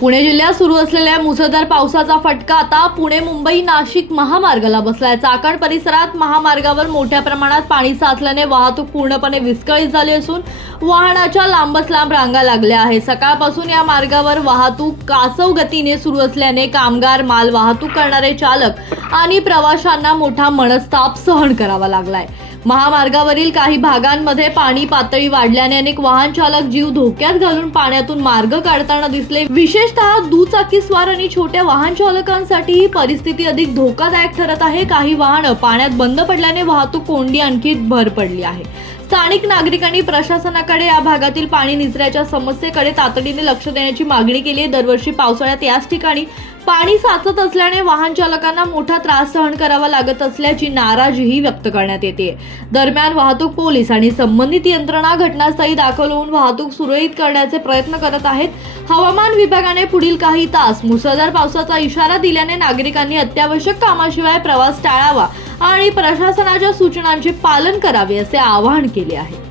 पुणे जिल्ह्यात सुरू असलेल्या मुसळधार पावसाचा फटका आता पुणे मुंबई नाशिक महामार्गाला बसलाय। चाकण परिसरात महामार्गावर मोठ्या प्रमाणात पाणी साचल्याने वाहतूक पूर्णपणे विस्कळीत झाली असून वाहनाच्या लांबच लांब रांगा लागल्या आहेत। सकाळपासून या मार्गावर वाहतूक कासव गतीने सुरू असल्याने कामगार, माल वाहतूक करणारे चालक आणि प्रवाशांना मोठा मनस्ताप सहन करावा लागलाय। महामार्गावरील काही भागांमध्ये पाणी पातळी वाढल्याने अनेक वाहन चालक जीव धोक्यात घालून पाण्यातून मार्ग काढताना दिसले। विशेषतः दुचाकीस्वार आणि छोट्या वाहन चालकांसाठी ही परिस्थिती अधिक धोकादायक ठरत आहे। काही वाहनं पाण्यात बंद पडल्याने वाहतूक कोंडी आणखी भर पडली आहे। स्थानिक नागरिकांनी प्रशासनाकडे या भागातील पाणी निचऱ्याच्या समस्येकडे तातडीने लक्ष देण्याची मागणी केली आहे। दरवर्षी पावसाळ्यात याच ठिकाणी पाणी साचत असल्याने वाहन चालकांना मोठा त्रास सहन करावा लागत असल्याची नाराजीही व्यक्त करण्यात येते। दरम्यान वाहतूक पोलीस आणि संबंधित यंत्रणा घटनास्थळी दाखल होऊन वाहतूक सुरळीत करण्याचे प्रयत्न करत आहेत। हवामान विभागाने पुढील काही तास मुसळधार पावसाचा इशारा दिल्याने नागरिकांनी अत्यावश्यक कामाशिवाय प्रवास टाळावा आणि प्रशासनाच्या सूचनांचे पालन करावे असे आवाहन केले आहे।